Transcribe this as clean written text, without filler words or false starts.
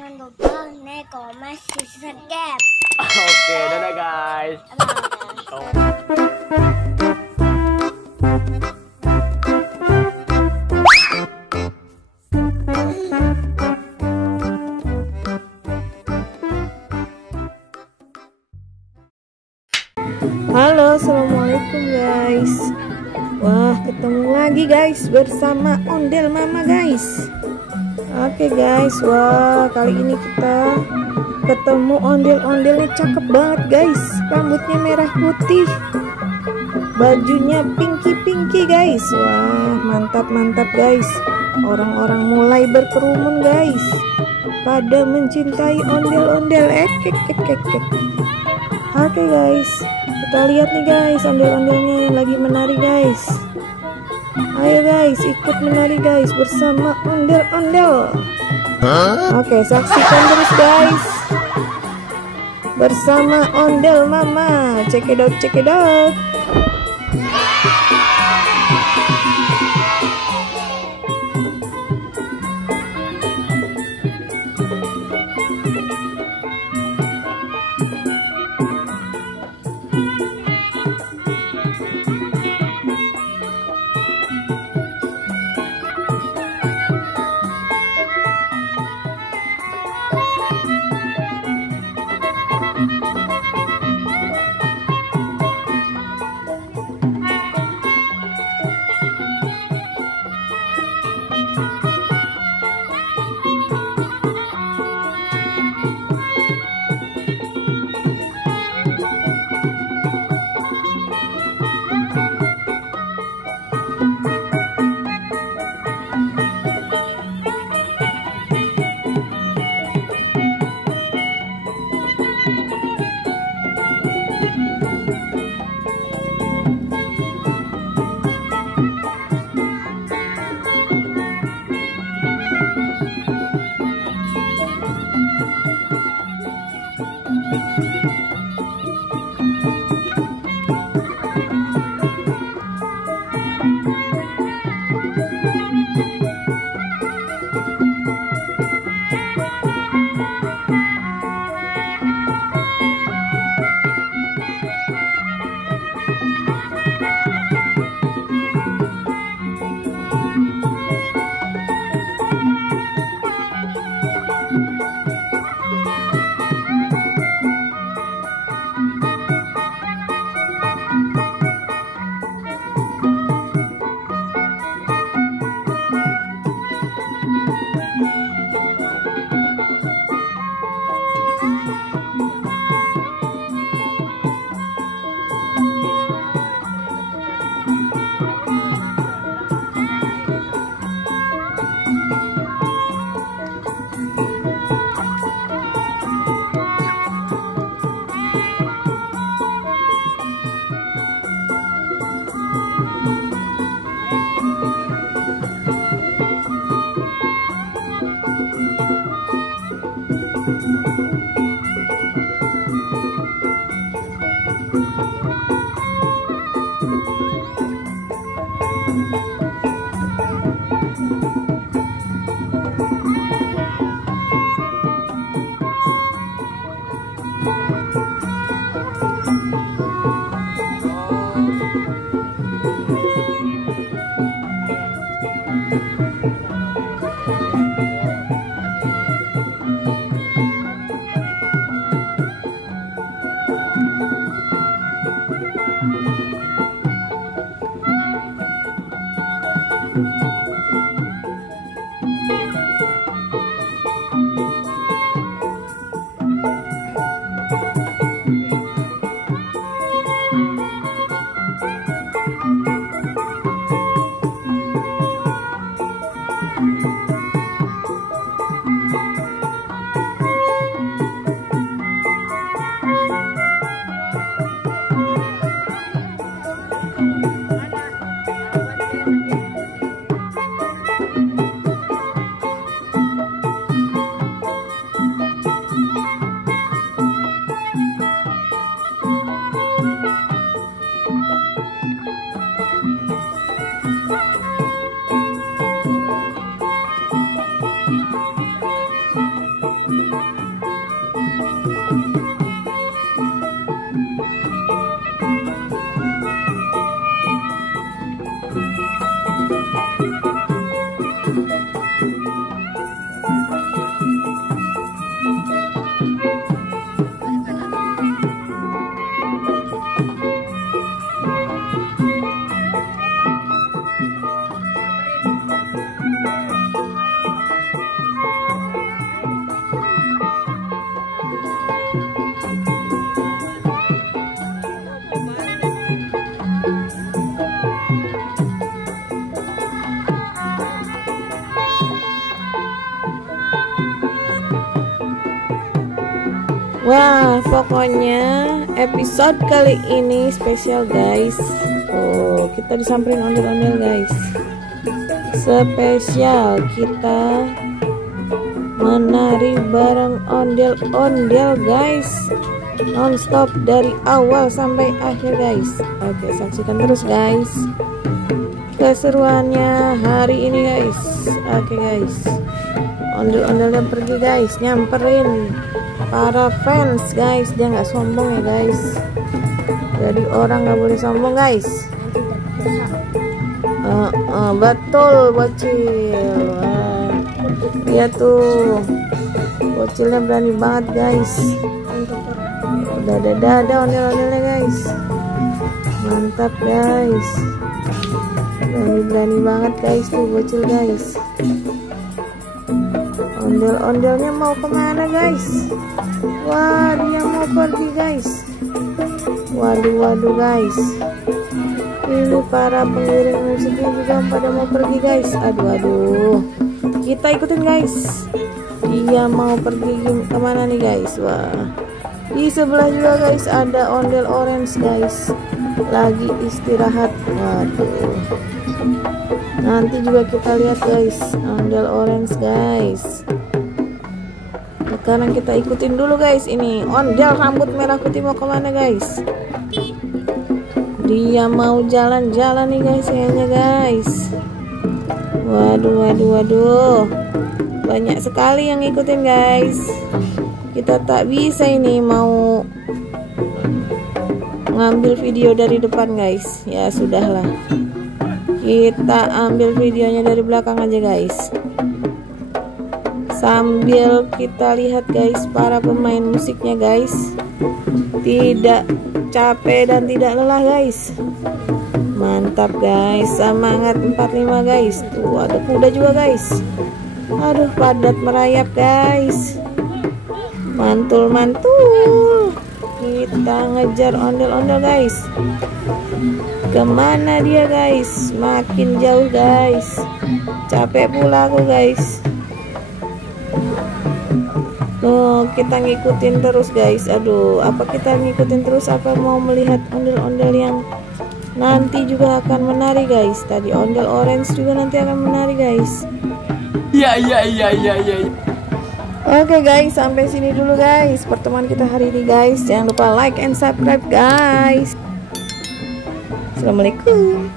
Jangan lupa like, comment, subscribe. Oke, dadah guys. Halo, assalamualaikum guys. Wah, ketemu lagi guys bersama Ondel Mama guys. Oke guys, wah kali ini kita ketemu ondel-ondelnya cakep banget guys. Rambutnya merah putih, bajunya pinky guys. Wah, mantap guys. Orang-orang mulai berkerumun guys, pada mencintai ondel-ondel. Oke guys, kita lihat nih guys, ondel-ondelnya lagi menari guys. Ayo guys, ikut menari guys bersama ondel-ondel. Oke, saksikan terus guys bersama Ondel Mama. Cekidot. Wah, pokoknya episode kali ini spesial guys. Oh, kita disamperin ondel-ondel guys. Spesial, kita menari bareng ondel-ondel guys, nonstop dari awal sampai akhir guys. Oke, saksikan terus guys keseruannya hari ini guys. Oke guys, ondel-ondelnya pergi guys, nyamperin para fans guys. Dia nggak sombong ya guys, jadi orang nggak boleh sombong guys. Betul bocil. Lihat tuh, bocilnya berani banget guys. Udah ada ondel-ondelnya guys, mantap guys. Berani banget guys tuh bocil guys. Ondel-ondelnya mau kemana guys? Wah, dia mau pergi guys. Waduh guys, ini para pengiring musiknya juga pada mau pergi guys. Aduh, kita ikutin guys. Dia mau pergi kemana nih guys? Wah, di sebelah juga guys ada ondel orange guys, lagi istirahat. Waduh, nanti juga kita lihat guys ondel orange guys. Sekarang kita ikutin dulu guys. Ini ondel rambut merah putih mau kemana guys? Dia mau jalan-jalan nih guys kayaknya guys. Waduh, banyak sekali yang ngikutin guys. Kita tak bisa ini mau ngambil video dari depan guys. Ya sudahlah, kita ambil videonya dari belakang aja guys, sambil kita lihat guys para pemain musiknya guys. Tidak capek dan tidak lelah guys. Mantap guys, semangat 45 guys. Tuh ada kuda juga guys. Aduh, padat merayap guys. Mantul. Kita ngejar ondel-ondel guys. Kemana dia guys? Makin jauh guys. Capek pula aku guys. Tuh, kita ngikutin terus guys. Aduh, apa kita ngikutin terus apa mau melihat ondel-ondel yang nanti juga akan menari guys? Tadi ondel orange juga nanti akan menari guys. Iya. Oke guys, sampai sini dulu guys pertemuan kita hari ini guys. Jangan lupa like and subscribe guys. Assalamualaikum.